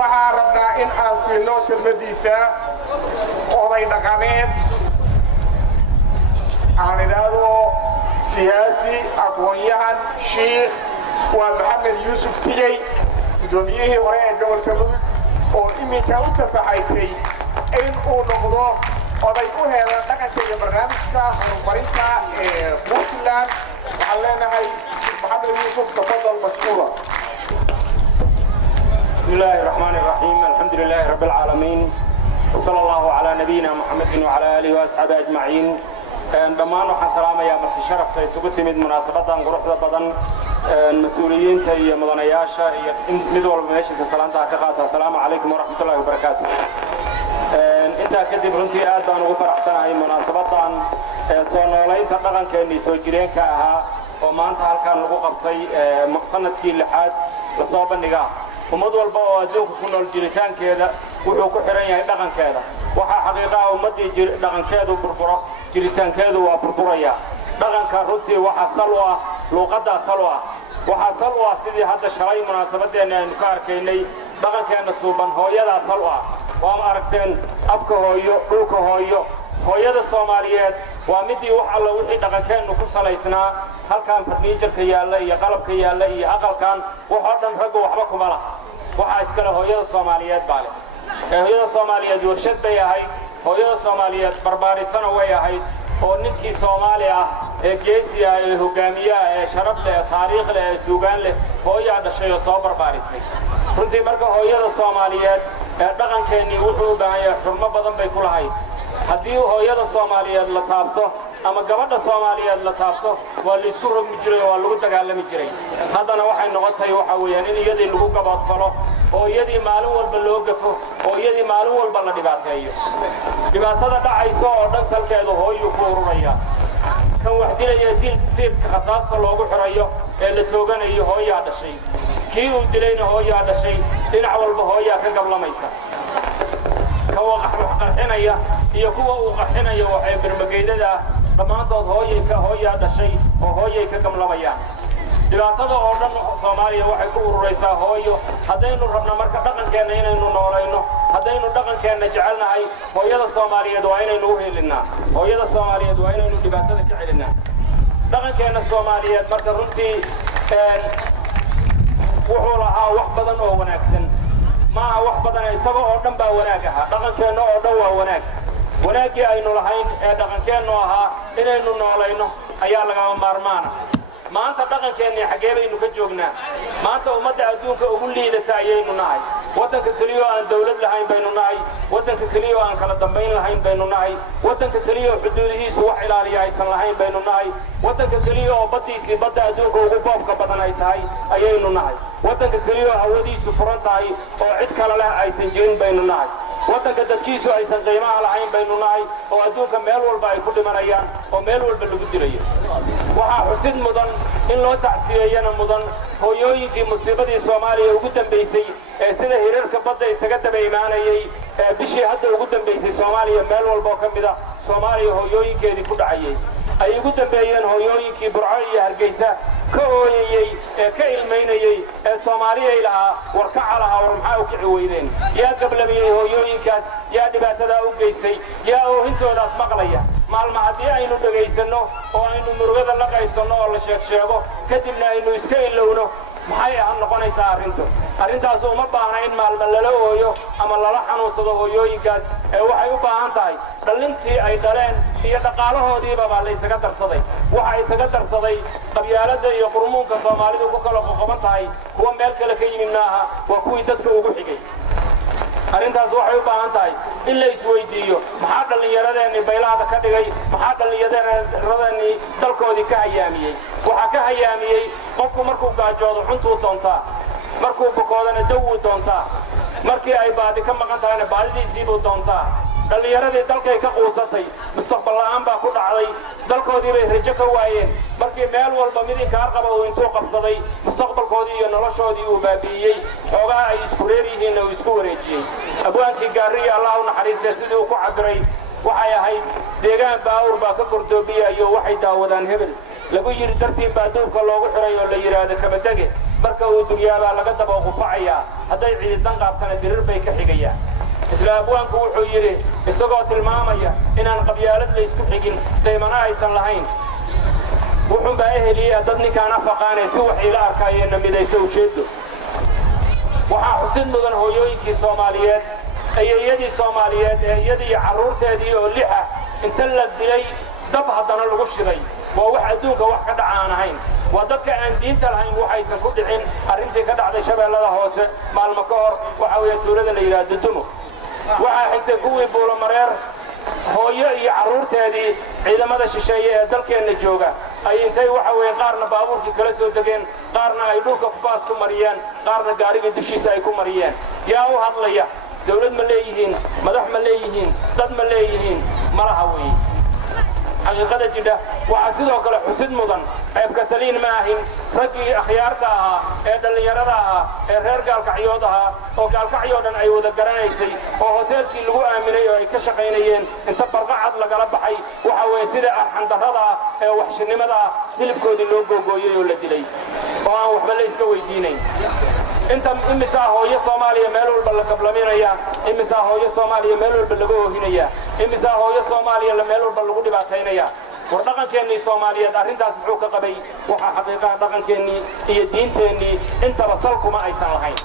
وعرضنا إن أنسينو كلمديسة oday dhaqameed aan idhaahdo siyaasi aqoon-yahan sheekh waa maxamed yuusuf tigey gudoomiyihii hore ee gobolka mudug oo iminka u tafaxaytay in uu noqdo oday u heelan dhaqanka iyo barnaamijka horumarinta ee puntland waxaan leenahay maxamed yuusuf tafadal mashkuura بسم الله الرحمن الرحيم الحمد لله رب العالمين وصلى الله على نبينا محمد وعلى آله وأصحابه أجمعين دمان وحن سلام يا مرتي شرفت سقط من مناسبة قروح بدن المسؤولين كي مدنياشة مدول مناشي سلام تاكقات السلام عليكم ورحمة الله وبركاته أنت كذب رنتي آدان وفرح سنة هي مناسبة صنولين تطلعن كأني سوجرين كها وما أنت هالكان لقوا قصي مقصنة كي لحد لصوب النجاح ومد walba oo adduunka ku nool jiritaankeeda wuxuu ku xiran yahay dhaqankeeda waxa xaqiiqo ah ummadii dhaqankeedu burburo jiritaankeedu waa burburaya dhaqanka runtii waxa sal u ah luqadda sal u ah waxa sal u ah sidii hadda shalay munaasabadeena aynu ka arkaynay dhaqankeena suuban hooyada sal u ah waa aragteen afka hooyo dhulka hooyo hooyada Soomaaliyeed waa midii wax alla wixii dhaqankeenu ku salaysnaa halkaan farniijarka yaalla iyo qalabka yaalla iyo aqalkan waxa dhan rag waxba kuma laha waxa iskala hooyada Soomaaliyeed baale hooyada Soomaaliyeed warshad bay ahayd hooyada Soomaaliyeed barbaarisana way ahayd oo ninkii Soomaali ah ee geesi ah ee hogaamiye ah ee sharaf leh taariikh leh ee suugaan leh hooyada dhashay oo soo barbaarisay runtii marka hooyada Soomaaliyeed ee dhaqankeeni wuxuu u baahan yahay xurmo badan bay ku lahayd haddii hooyada Soomaaliyeed la taabto ama gabadha Soomaaliyeed la taabto waa la isku rogmi jiray waa lagu dagaalami jiray haddana waxay noqotay waxa weeyaan in iyadii lagu gabaadfalo oo iyadii maalin walba loo gafo oo iyadii maalin walba la dhibaateeyo dhibaatada dhacayso oo dhan salkeedu hooyo ku ururaya kan wax dilaya dilka qasaasta loogu xirayo ee la tooganayo hooyaa dhashay kii uu dilayna hooyaa dhashay dhinac walba hooyaa ka gablamaysa كوا قرحنا يا كوا قرحنا يا وحبر مجيدة كمان تود هوي هذا شيء وهوي كم لميا دلاتنا أردن ساماريا وحكوا الرئيس هوي هذين ربنا مركب دقن كنا هنا إنه نورينه هذين دقن كنا جعلنا هاي هوي هذا ساماريا دوائنا نوه لنا هوي هذا ساماريا دوائنا إنه دلاتنا كعلنا دقن كنا ساماريا مركب رنتي وحولها وحبذا أو ونكسن ما وحبنا يسبق أردن بوناجها دقن كنا أردن وناج وناجي أينو لهين دقن كنا ها إنه نورينه أيالنا مارمانا ما أنت دقن كنا حجابي إنه كجوجنا ما أنت ومدى عدوك أقول لي لتعيين ناي وطن كتريو عن دولة لهين بين ناي وطن كتريو عن كلا دمين لهين بين ناي وطن كتريو حدوده سواء إلى ريايس لهين بين ناي وطن كتريو بدي سي بدأ عدوك وقباب كبدنا يتهاي أيين ناي وطن كتريو عودي سفرات هاي أو عد كلا لا عيسجين بين ناي وطن كتكيسو عيسن قيمة لهين بين ناي أو عدوك ميل والباي كل مريان أو ميل والبلوجدريه وها حسين مدن إن لو تعسيرينا مدن هو يوينكي مصيبة سوماليا وقدم بيسي سنة هيرر كبدا يسقط بإيمانه بشيء هذا وقدم بيسي سوماليا مال والباقم بدا سوماليا هو يوينكي دي كل عيي أي قدم بيان هو يوينكي برعاية هرجيسة كويي كإلميني سوماليا إلها وركع لها ورمحاو كعويدين يا قبل مي هو يوينكاس يا دبعت ذا وجيسي يا وهنتو ناس مقلية مال ما هدي أينو دقيسنو أو أينو مرغدا لقيسنو ولا شيخ كدبنا إنه يسكيل لونه محيا عن نقني سارنتو أرنتاس وما بعنا مال مللوه أما الله حنو صدقه يوينكاس وحيو بعنتاي دلنتي أي دلين هي تقاله دي بابا ليس قدر صدي وحي سقدر صدي قبيلة يقرمون كصومالي وكلا قمتاي هو ملك لكي منها وكوي دتك وجحجي أرنتاس وحيو بعنتاي إلا يسويديو محاط اللي يردني بيلاده كدغي محاط اللي يردني دلكودي كهياميي waxa ka hayaamiyay qofku markuu gaajoodo xuntu doonta markuu boqodana dawu doonta markii ay baadi ka maqan tahay baadidiisii buu doonta dhalinyarada dalkay ka quusatay mustaqbal la'aan baa ku dhacday dalkoodii bay rajo ka waayeen markii meel walba mid inkaar qaba oo intuu qabsaday mustaqbalkoodii iyo noloshoodii uu baabiyay xogaa ay isku reerihiin oo isku wareejiyay abwaankii gaariya Allah u naxariistay sidoo ku cabiray waxay ahayd deegaan baawur baa ka kordoobiya iyo waxay daawadaan hebel lagu yiri dartiin baa duubka loogu xiray oo la yiraahdo kaba tage marka uu duryaabaa laga daba qufacayaa hadday ciidan qaabtana dirir bay ka xigayaan isla abwaanku wuxuu yidhi isagoo tilmaamaya inaan qabyaalad la isku xigin qiimana aysan lahayn wuxuun baa eheliya dad ninkaan afaqaanay si wax ila arkaayeenna midayso ujeeddo waxaa xusid mudan hooyooyinkii soomaaliyeed ayeeyadii soomaaliyeed ee iyadii carruurteedii oo lix ah inta la dilay dab haddana lagu shiday waa wax adduunka wax ka dhaca aan ahayn waa dadka aan diinta lahayn waxaysan ku dhicin arrintii ka dhacday shabeellada hoose maalmo ka hor waxa weeye tuulada la yidhaha dudumo waxaa xigtay kuwii buulomareer hooyo iyo carruurteedii ciidamada shisheeye ee dalkeenna jooga ay intay waxa weeye qaarna baabuurkii kala soo degeen qaarna ay dhulka baas ku mariyeen qaarna gaarigii dushiisa ay ku mariyeen yaa u hadlaya dawlad ma leeyihiin madax ma leeyihiin dad ma leeyihiin malaha weeye xaqiiqada jidha waxaa sidoo kale xusid mudan ceebka saliin ma ahin raggii akhyaarta ahaa ee dhallinyarada ahaa ee reer gaalkacyood ahaa oo gaalkacyoo dhan ay wada garanaysay oo hoteelkii lagu aaminay oo ay ka shaqaynayeen inta barqacad lagala baxay waxa weeye sida arxandarrada ah ee waxshinnimada ah hilibkoodii loo googooyey oo la dilay oo aan waxba la iska weydiinayn inta imisaa hooyo soomaaliya meel walba la kablaminaya imisaa hooyo soomaaliya meel walba laga oohinaya imisaa hooyo soomaaliya meel walba lagu dhibaataynaya war dhaqankeennii soomaaliyeed arrintaas muxuu ka qabay waxaa xaqiiqaha dhaqankeennii iyo diinteennii intaba sal kuma aysan lahayn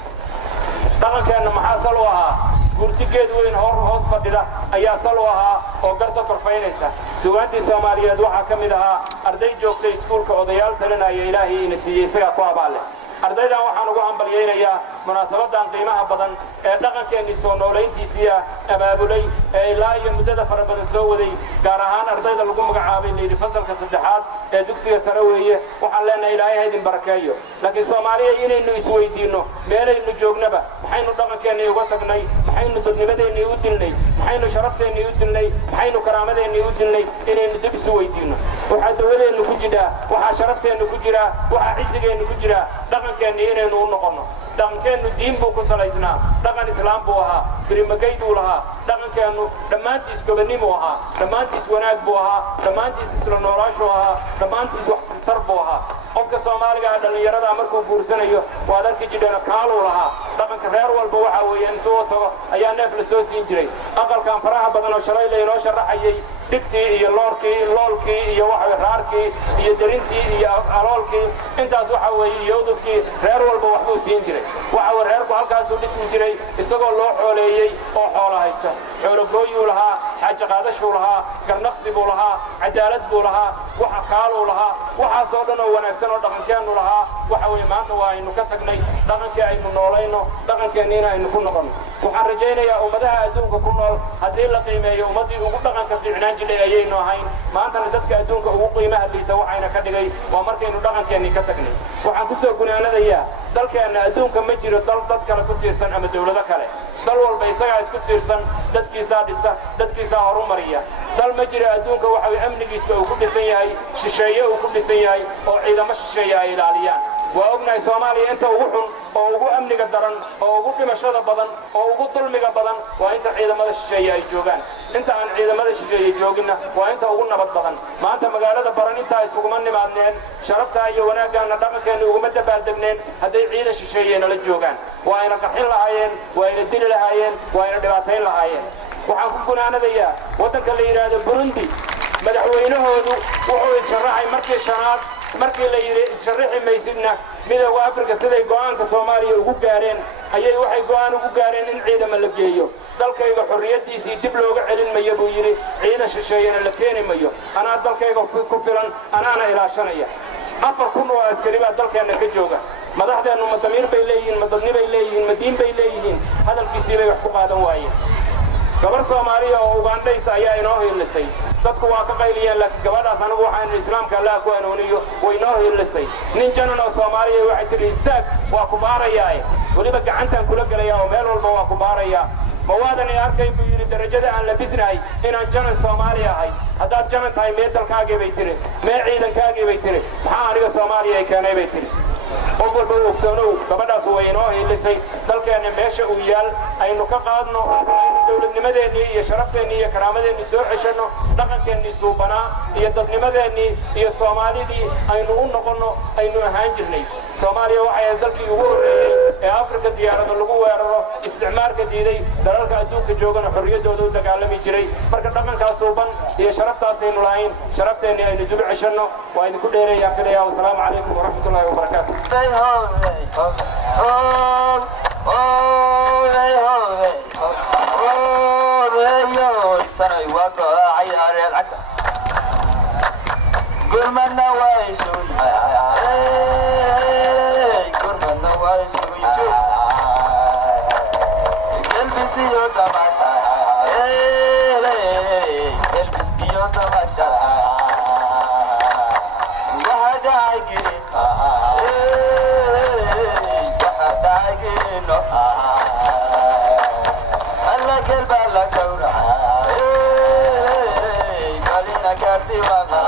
dhaqankeenna maxaa sal u ahaa gurtigeed weyn hoos fadhida ayaa sal u ahaa oo garta korfaynaysa sugaantii soomaaliyeed waxaa ka mid ahaa arday joogtay iskuulka odayaal talinaya ilaahay ina siiyey isagaa ku abaale ardaydan waxaan ugu hambalyaynayaa munaasabadan qiimaha badan ee dhaqankeennii soo noolayntiisiia abaabulay ee ilaa iyo muddada fara badan soo waday gaar ahaan ardayda lagu magacaabay layidhi fasalka saddexaad ee dugsiga sare weeye waxaan leenahay ilaahay haydin barakeeyo laakiin soomaaliya inaynu isweydiinno meelaynu joognaba maxaynu dhaqankeennii uga tagnay maxaynu dadnimadeennii u dilnay maxaynu sharafteenii u dilnay maxaynu karaamadeennii u dilnay inaynu dib isu weydiinno waxaa dawladeennu ku jidhaa waxaa sharafteennu ku jiraa waxaa cisigeennu ku jiraa dhaqankeenni inaynu u noqonno dhaqankeennu diin buu ku salaysnaa dhaqan islaam buu ahaa birimagay buu lahaa dhaqankeennu dhammaantiis gobonnimuu ahaa dhammaantiis wanaag buu ahaa dhammaantiis isla noolaashuu ahaa dhammaantiis waxsitar buu ahaa qofka soomaaliga ah dhallinyarada markuu guursanayo waad arki jidheena kaaluu lahaa dhaqanka reer walba waxaa weeye intuu tago ayaa neef la soo siin jiray aqalkan faraha badan oo shalay laynoo sharaxayay dhigtii iyo loolkii iyo waxa raarkii iyo derintii iyo aloolkii intaas waxa weeye iyo udubkii reer walba waxbuu siin jiray waxa weeye reerku halkaasuu dhismi jiray isagoo loo xooleeyey oo xoola haysta xoologooyuu lahaa xaaja qaadashuu lahaa garnaqsi buu lahaa cadaalad buu lahaa waxa kaaluu lahaa waxaasoo dhan oo wanaagsan oo dhaqankeennu lahaa waxa weeye maanta waa aynu ka tagnay dhaqankii aynu noolayno dhaqankeenniina aynu ku noqonno waxaan rajaynayaa ummadaha adduunka ku nool haddii la qiimeeyo ummaddii ugu dhaqanka fiicnaan jidhay ayaynu ahayn maantana dadka adduunka ugu qiimaha liita waxayna ka dhigay waa markaynu dhaqankeennii ka tagnay waxaan ku soo gunaanadayaa dalkeenna adduunka ma jiro dal dad kale ku tiirsan ama dawlado kale dal walba isagaa isku tiirsan dadkiisaa dhisa dadkiisaa horumariya dal ma jiro adduunka waxa weye amnigiisa uu ku dhisan yahay shisheeye uu ku dhisan yahay oo ciidamo shisheeye ay ilaaliyaan waa ognahay soomaaliya inta ugu xun oo ugu amniga daran oo ugu dhimashada badan oo ugu dulmiga badan waa inta ciidamada shisheeye ay joogaan inta aan ciidamada shisheeye jooginna waa inta ugu nabad badan maanta magaalada baran intaa isuguma nimaadneen sharaftaa iyo wanaaggaanna dhaqankeenna uguma dabaaldegneen hadday ciidan shisheeye nala joogaan waa ayna qarxin lahaayeen waa ayna dili lahaayeen waa ayna dhibaatayn lahaayeen waxaan ku gunaanadayaa waddanka la yidhaahdo burundi madaxweynahoodu wuxuu issharaxay markii shanaad markii la yidhi issharaxi maysidna midowga afrika siday go'aanka soomaaliya ugu gaareen ayay waxay go'aan ugu gaareen in ciidama la geeyo dalkayga xorriyaddiisii dib looga celin mayo buu yidhi ciidan shisheeyana la keeni mayo anaa dalkayga ku filan anaana ilaashanaya 4,000 oo askari baa dalkeenna ka jooga madaxdeennu ma damiir bay leeyihiin ma dadni bay leeyihiin ma diin bay leeyihiin hadalkiisii bay wax ku qaadan waayeen gabar soomaaliya oo ugandhaysa ayaa inoo hiilisay dadku waa ka qayliyeen laakiin gabadhaas anigu waxaanu islaamka allah ku hanuuniyo way inoo hiilisay nin janan oo soomaaliya waxay tidhi istaag waa ku baarayaae weliba gacantaan kula gelayaa oo meel walba waa ku baarayaa ma waadan i arkay buu yidhi darajada aan labisnahay inaan janan soomaaliya ahay haddaad janan tahay mee dalkaagii bay tiri mee ciidankaagii bay tiri maxaa aniga soomaaliya ay keenay bay tiri qof walba u ogsoonow gabadhaas way inoo hiilisay dalkeenna meesha uu yaal aynu ka qaadno aynu dawladnimadeennii iyo sharafteenii iyo karaamadeennii soo ceshanno dhaqankeennii suubanaa iyo dadnimadeennii iyo soomaalidii aynu u noqonno aynu ahaan jirnay soomaaliya waxay dalkii ugu horreeyey ee afrika diyaarada lagu weeraro isticmaalka diiday dalalka adduunka joogana xorriyaddooda u dagaalami jiray marka dhaqankaas suuban iyo sharaftaasaynu lahayn sharafteenni aynu dib u ceshanno waa idinku dheereeyaa filaya wasalaamu calaykum waraxmatullaahi wabarakaatu gurmadna waa isugu gurmadna waa isugu gelbisiyo tamasha gelbisiyo tamasha wahadaagiri wahadaagirino alla gelba la gawra kalina kardiwada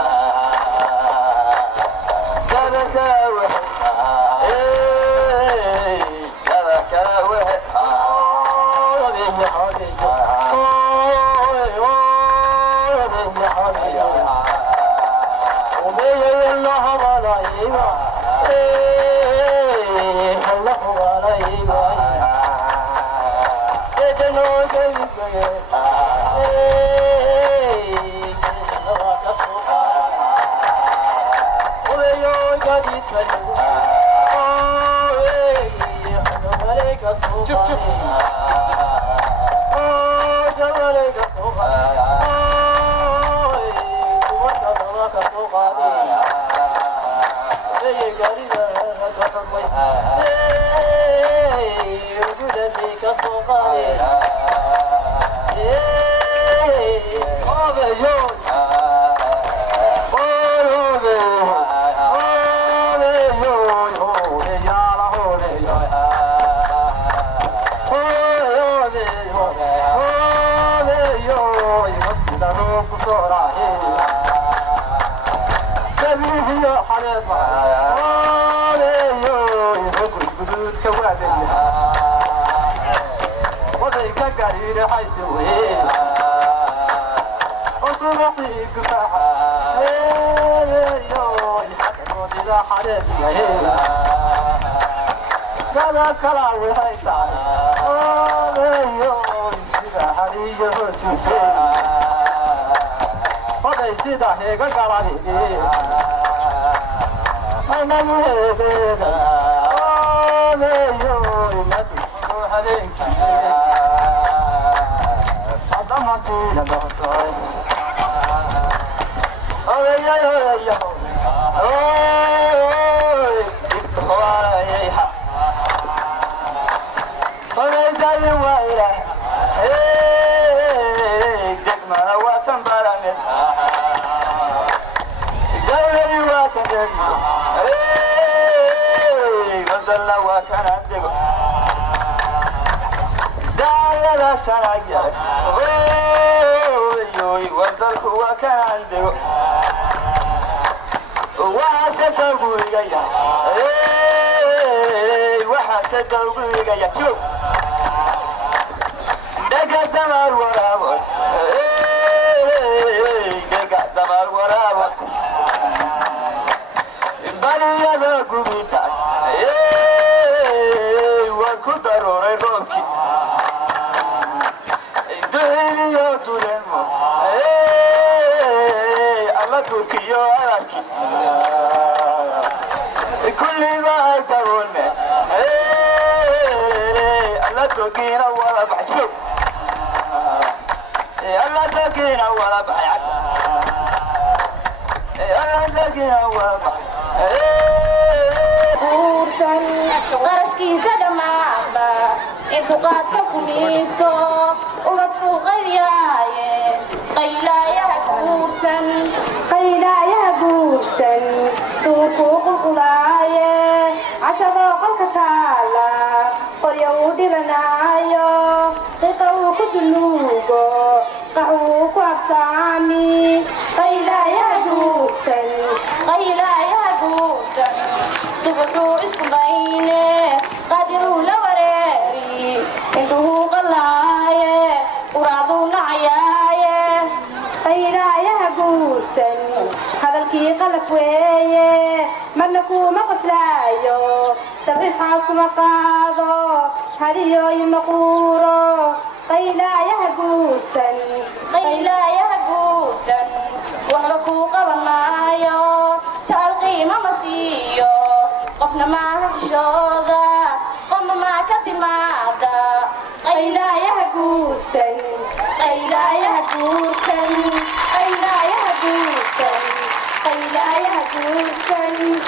qarashkiisa dhammaanba intuu qaadka kumiisto ubadku qaydiyaaye qaylaayaha guursan suuquu qulqulaaye cashadoo qolka taala qorya uu dhibanaayo qiqa uu ku duluugo qax uu ku absaami qaylaayaha guursan subuxuu isku bayne qadiruu la wareeri indhuhuu qallacaaye quraacduu nacayaaye qaylaayaha guursan hadalkii qalab قفوية منكو مقفلايو تبريس حاسو مقاضو هريو يمقورو قيلا يهبوسن قيلا يهبوسن وحركو قبنايو تعال قيمة مسيو قفنا ما هشوضا قم ما كتمادا قيلا يهبوسن قيلا يهبوسن قيلا يهبوسن قيلا يهبوسن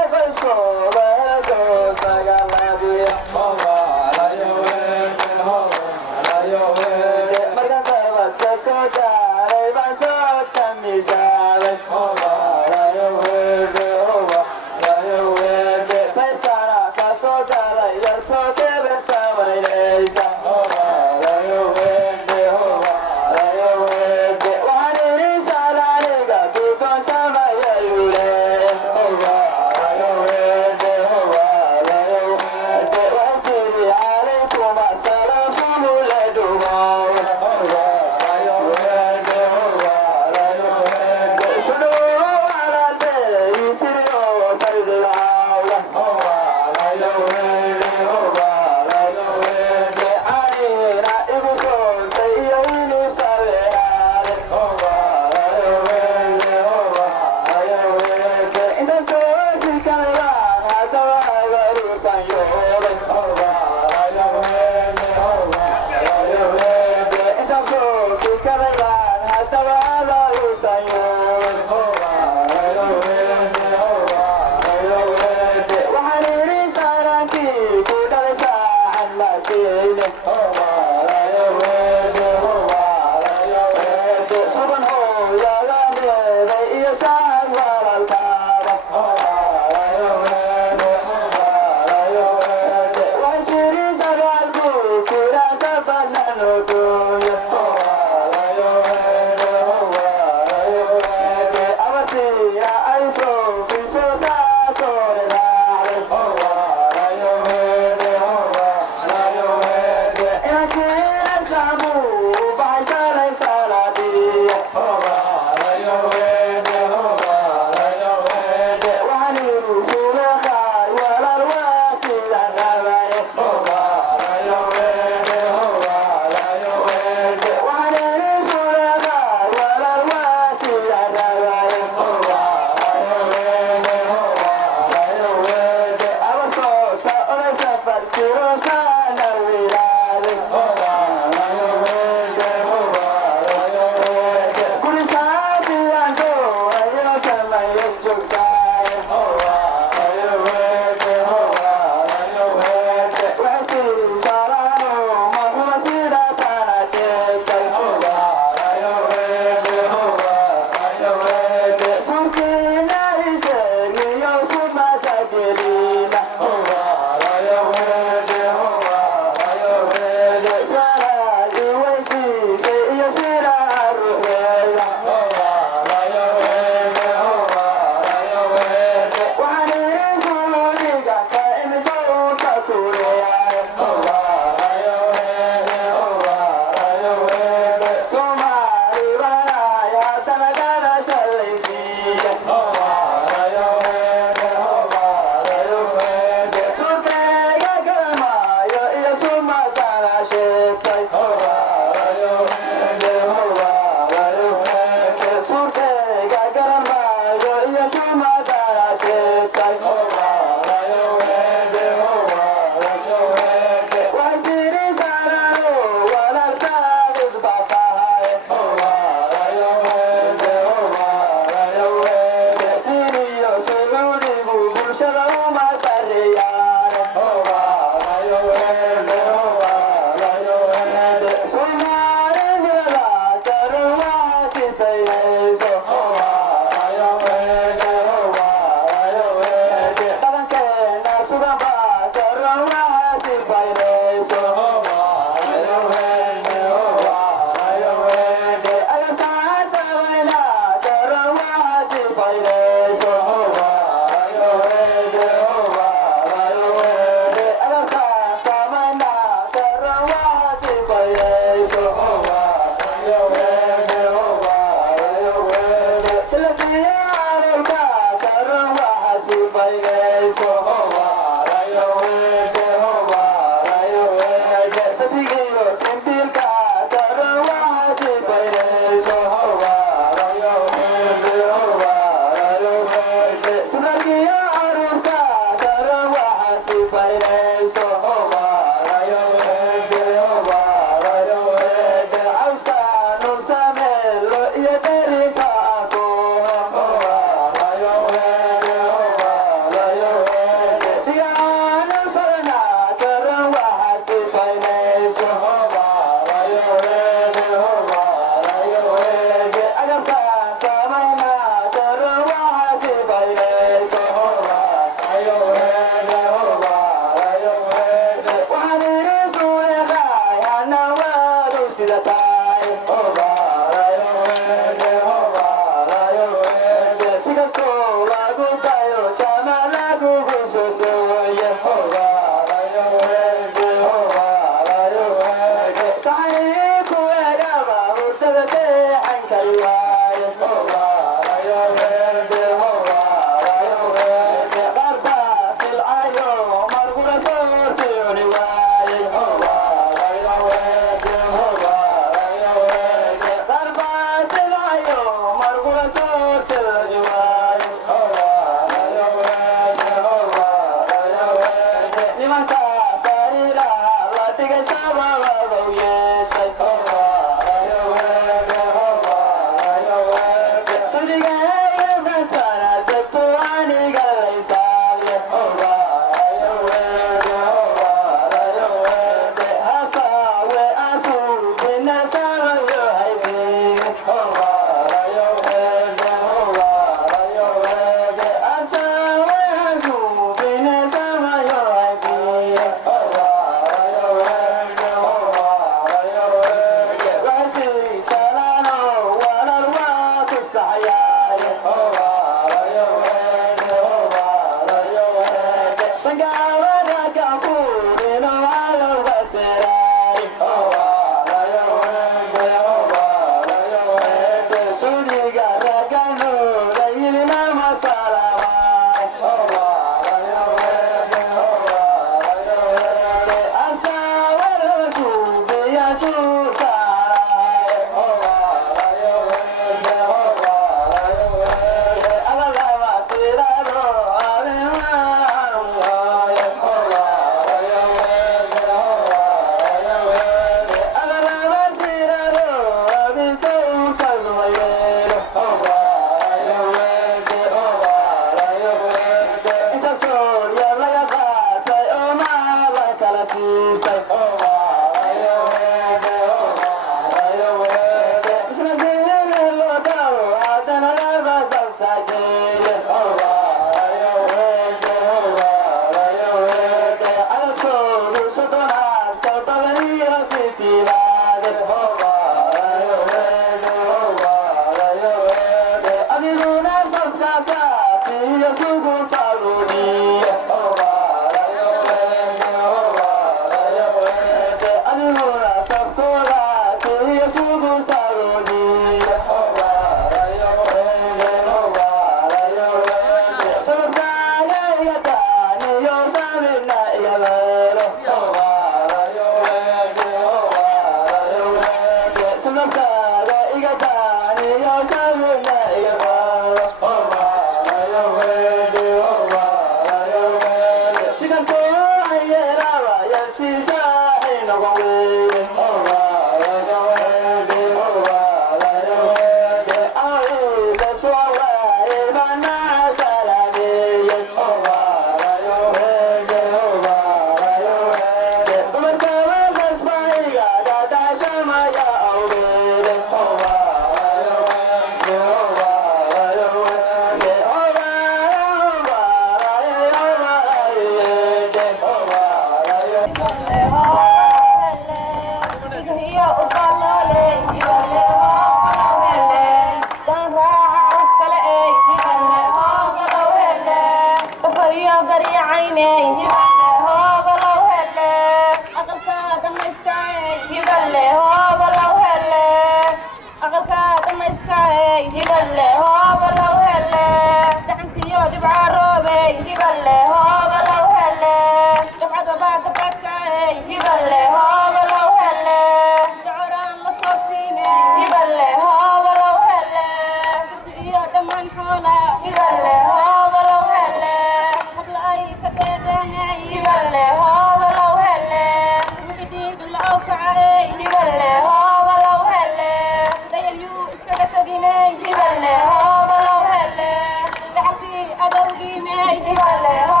Adogine,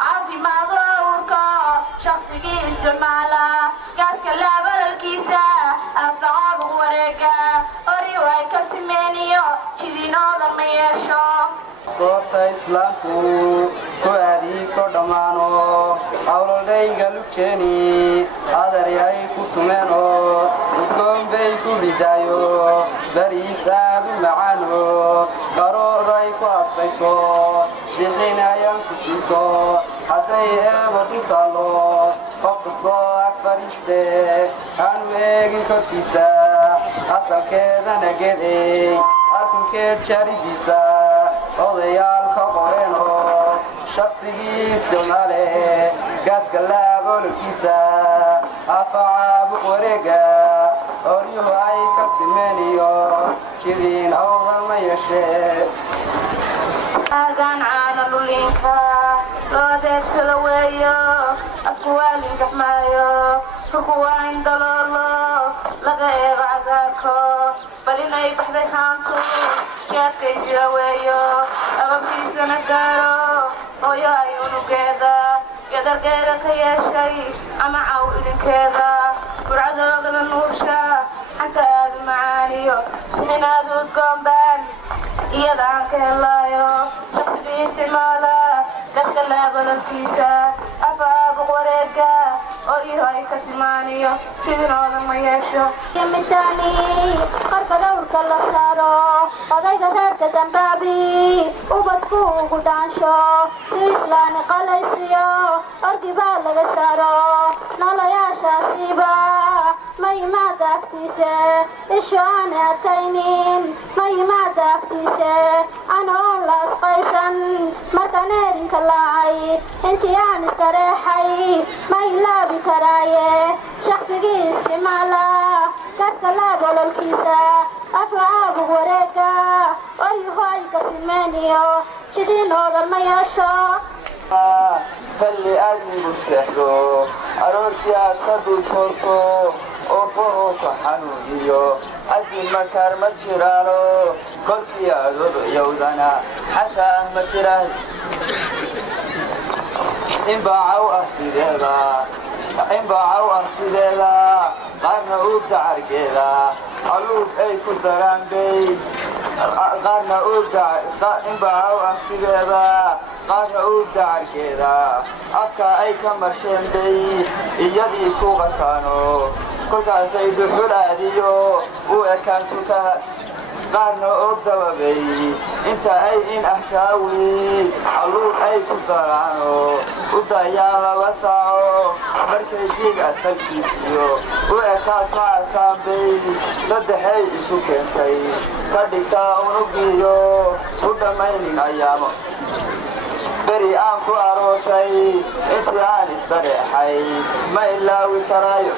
عافي ما ضورك شخصي استعماله islaantu ku adeegto dhammaano hawlaldayga lugjeeni adaryahay ku tumeeno udgoonbay ku ridaayo bariis aad u macaano qarooray ku aslayso sixin ayaan ku siiso hadday eeba ku taallo qofka soo ag fadhiiste aanu eegin korkiisa asalkeedana gedey arkunkeed jaridiisa odayaalka qoreeno shaqsigii isticmaale gaaska laabololkiisa afacaabuq wareega oryuhu ay ka simeeniyo jidiin awdal ma yeeshee aagaan caana lulinka loo adeegsado weeyo afku waa lingaxmaayo ruku waa in daloolo laga eego cagaarko bal inay baxday haantu jeedkaysida weeyo ababkiisana gaaro hooyo ay unugeeda gadargeeda ka yeeshay ama caw idinkeeda burcadoogada nuursha xanta aadu macaaniyo sixinaad udgoombaan iyadaan ka helaayo shaqsigii isticmaala dadka laabalolkiisa afaabuq wareega oryaho ay ka simaaniyo sidinooda ma yeesho midani qarka dhowrka la saaro odayga reerka dambaabi ubadku ugu dhaansho si islaani qalaysiyo orgi baa laga saaro noolayaashaasiiba ma yimaada agtiise isho aan arkaynin ma yimaada agtiise anoon la asqaysan markaan eerinka laacay intii aan istareexay ma ilaabi karaaye shaqsigii isticmaala gaaska laabololkiisa afcaabug wareega oryuhu ay ka simeeniyo jidiin oodan ma yeesho salli aadmigu seexdo aroortii aad ka dul toosto oo bohowka xanuuniyo adin makaar ma jiraano kolkii aad odoyowdana xataa ma jiraan inbaacaw ah sideeda qaarna uugta cargeeda alluub ay ku daraanbay qaarna inbaacaw ah sideeda qaarna uugta cargeeda afka ay ka marsheen bay iyadii ku qasaano kolkaasay dhuxul aadiyo u ekaan tukaas qaarna og dababay inta ay in ahshaawi alluub ay ku daraano u dayaan laba saaco markay diig asalkiisiyo u ekaato casaanbay saddexay isu keentay ka dhigtaa unugiyo u dhammaynin ayaamo beri aan ku aroosay intii aan isdareexay ma ilaawi karaayo